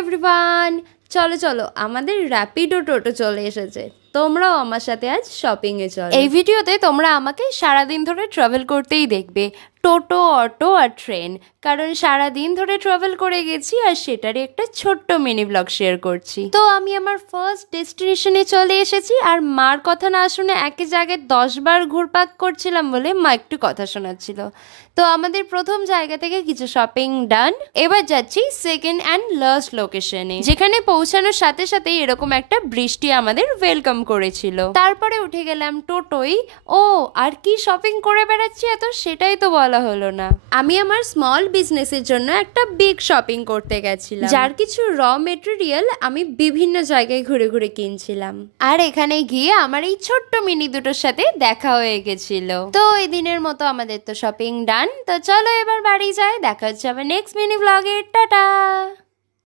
Everyone, চলো চলো আমাদের র্যাপিডো টোটো চলে এসেছে। তোমরাও আমার সাথে আজ শপিংয়ে চলো। এই ভিডিওতে তোমরা আমাকে সারাদিন ধরে ট্রাভেল করতেই দেখবে, টোটো, অটো আর ট্রেন, কারণ সারাদিন ধরে ট্রাভেল করে গেছি আর সেটারই একটা ছোট্ট মিনি ব্লগ শেয়ার করছি। তো আমি আমার ফার্স্ট ডেস্টিনেশনে চলে এসেছি, আর মার কথা না শুনে একই জায়গায় 10 বার ঘুরপাক করছিলাম বলে মা একটু কথা শোনাচ্ছিল। তো আমাদের প্রথম জায়গা থেকে কিছু শপিং ডান। এবার যাচ্ছি সেকেন্ড অ্যান্ড লাস্ট লোকেশনে, যেখানে পৌঁছানোর সাথে সাথে এরকম একটা বৃষ্টি আমাদের ওয়েলকাম করেছিল। তারপরে উঠে গেলাম টোটোই। ও, আর কি শপিং করে বেড়াচ্ছি এত, সেটাই তো বলা হলো না। আমি আমার স্মল বিজনেসের জন্য একটা বিগ শপিং করতে গেছিলাম, যার কিছু র মেটেরিয়াল আমি বিভিন্ন জায়গায় ঘুরে ঘুরে কিনছিলাম। আর এখানে গিয়ে আমার এই ছোট্ট মিনি দুটোর সাথে দেখা হয়ে গেছিল। তো এই দিনের মতো আমাদের তো শপিং ডান। তো চলো এবার বাড়ি যাই, দেখা হচ্ছে আবার নেক্সট মিনি ব্লগে। টাটা।